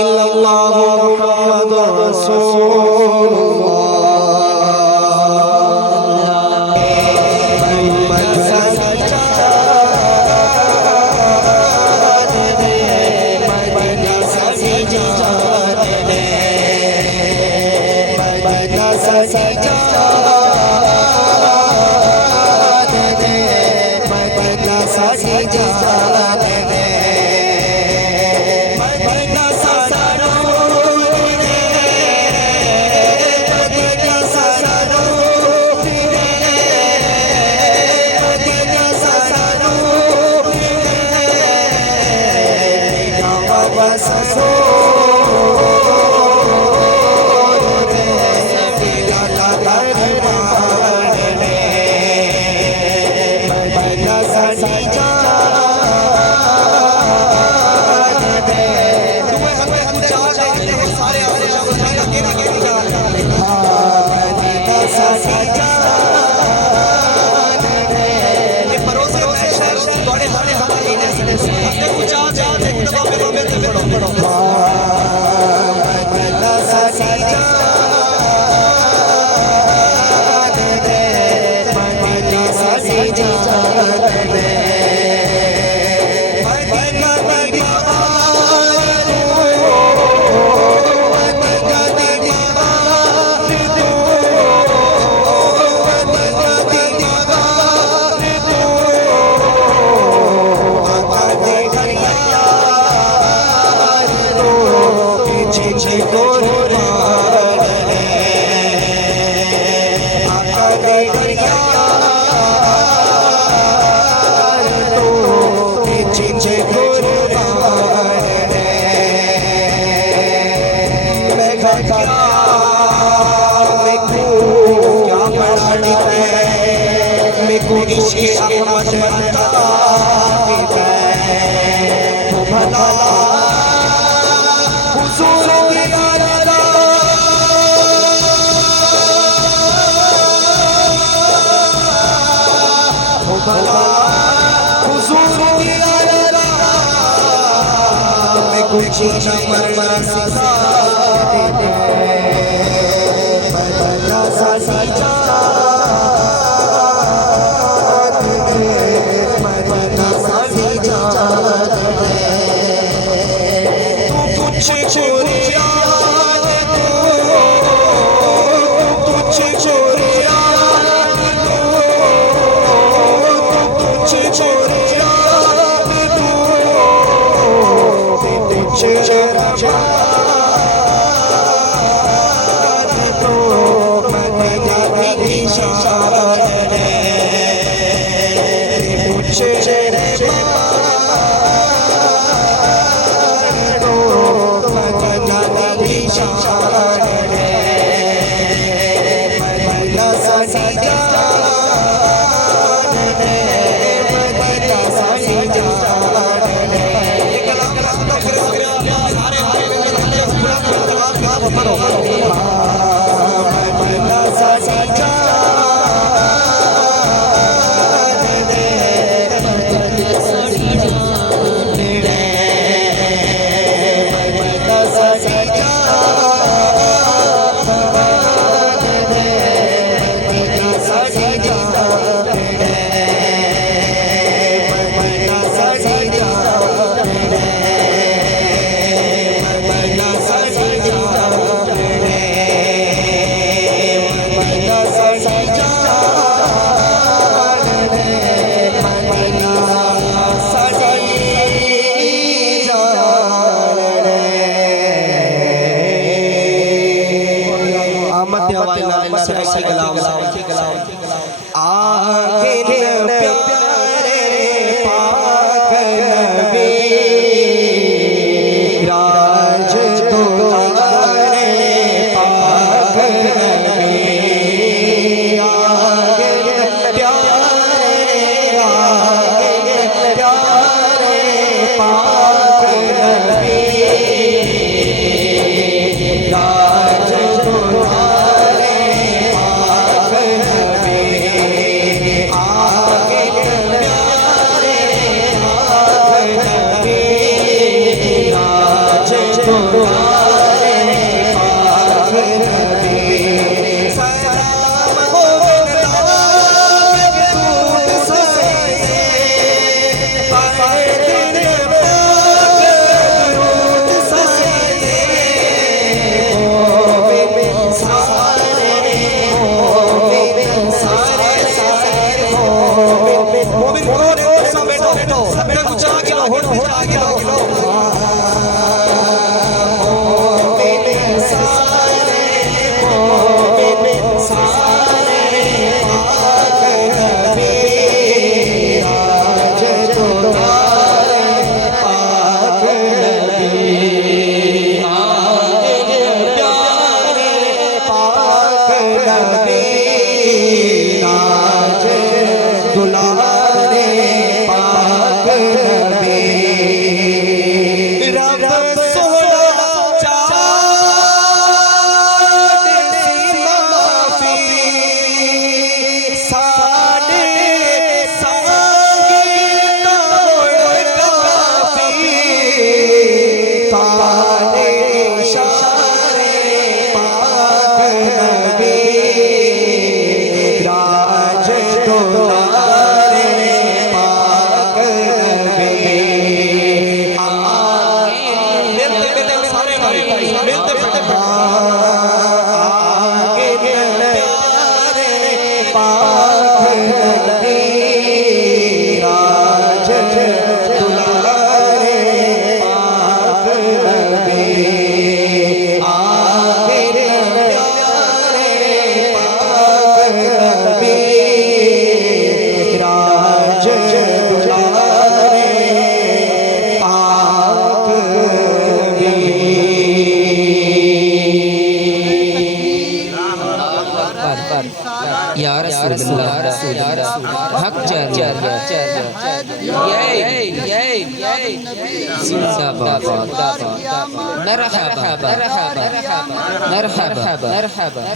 ইল্লাল্লাহু মুহাম্মাদুর রাসূলুল্লাহ।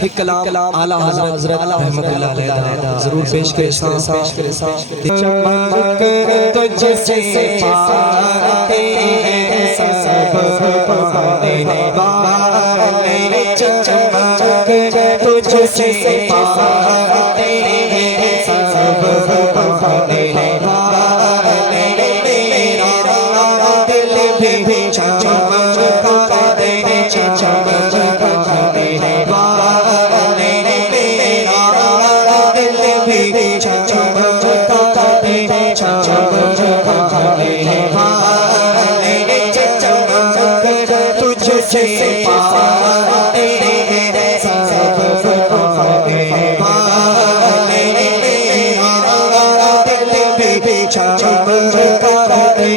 एक कलाम आला हज़रत रहमतुल्लाह अलैह जरूर पेश करे चमक तुझसे पाते हैं सब पाने वाले चमक तुझसे पाते हैं सब पाने वाले मेरा दिल भी चमकते हैं चमकते हैं वाले मेरा दिल भी चमकते हैं चमकते हैं वाले चमक तुझसे पाते हैं सब पाने वाले मेरा दिल भी चमकते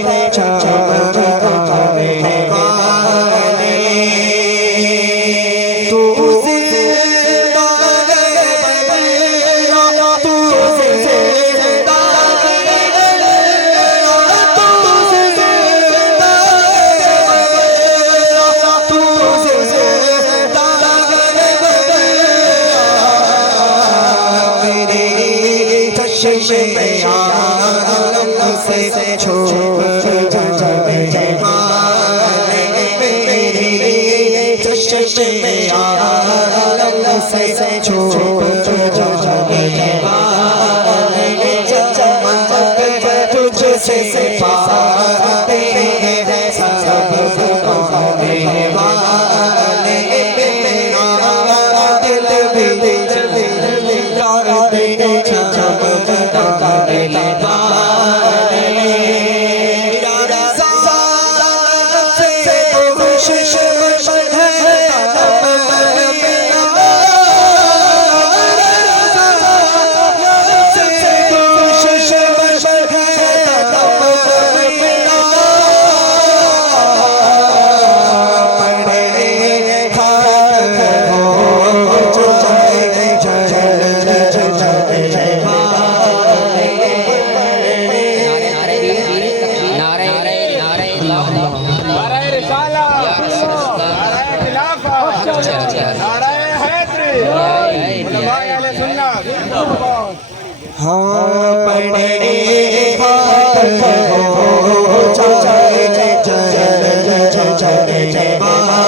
हैं चमकते हैं वाले तू जिंदा है तू जिंदा है तू जिंदा है तू जिंदा है मेरी चश्मे आलम से छुप जाए मेरी चश्मे आलम से छुप जाए तुझसे पाते हैं सब पाने वाले मेरा दिल भी चमकते चमकते वाले मेरा से कोशिश है हाँ पढ़े हो जय जय जय जय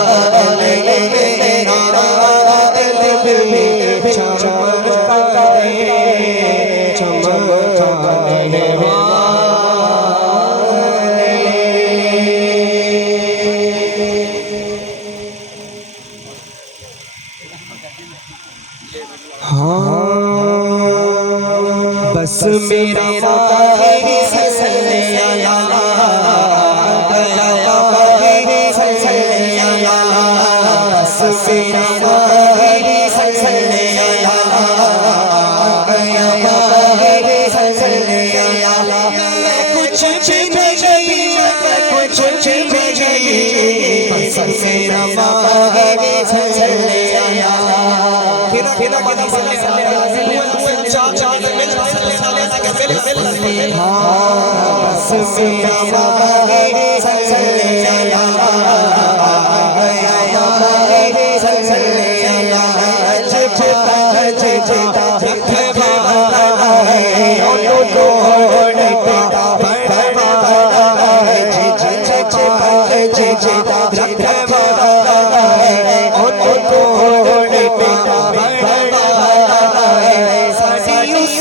बस मेरा माही सल्ले अला गया माही सल्ले अला बस मेरा माही सल्ले अला गया माही सल्ले अला कुछ भी नहीं कुछ भी नहीं बस मेरा माही सल्ले अला खेना बना सल्ले बस मेरा माही सल्ले अला गया माही सल्ले अला छिपा छिपा रखवा है ओ कोण पे बड़ा है छिपा छिपा रखवा है ओ कोण पे बड़ा है सारी उस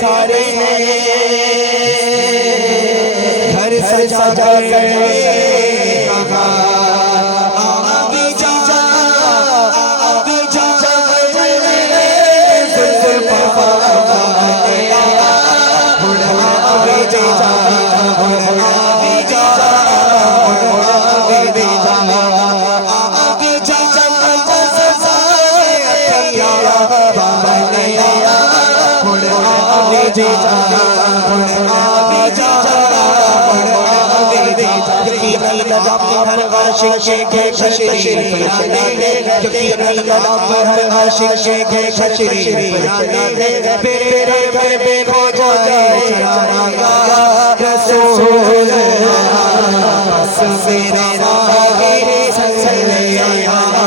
सारे घर सजा गए हर आशिक के खशरी हर आशिक के खशरी पे खो जाए रसूल मेरा माही सल्ले अला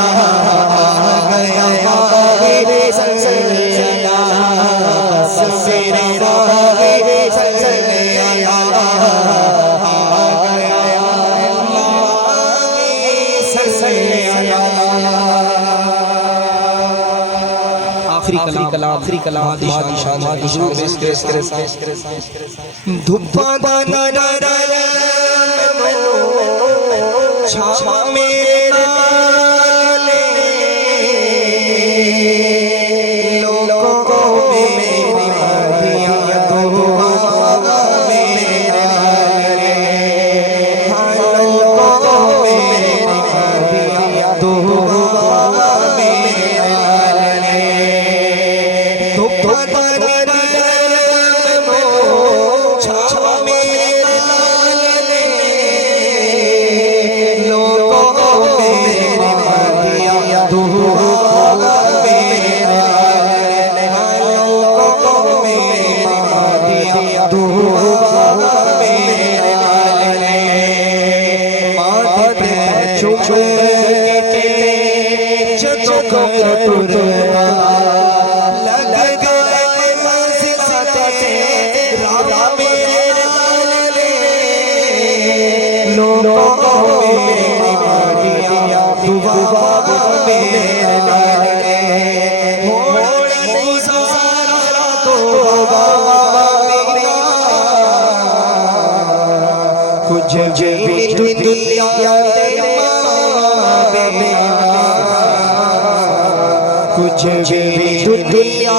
गया माही सल्ले अला मेरा माही सल्ले अला आखिरी कलाम धुप्पा दाना छावा मेरे लोगों को मेरी मदिया दुआ मेरे लोगों को मेरी मदिया दुआ मेरे धुप्पा दाना छावा मेरे लोगों को मेरी मदिया दुआ कुछ भी दुनिया कुछ भी दुनिया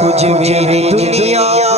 कुछ भी दुनिया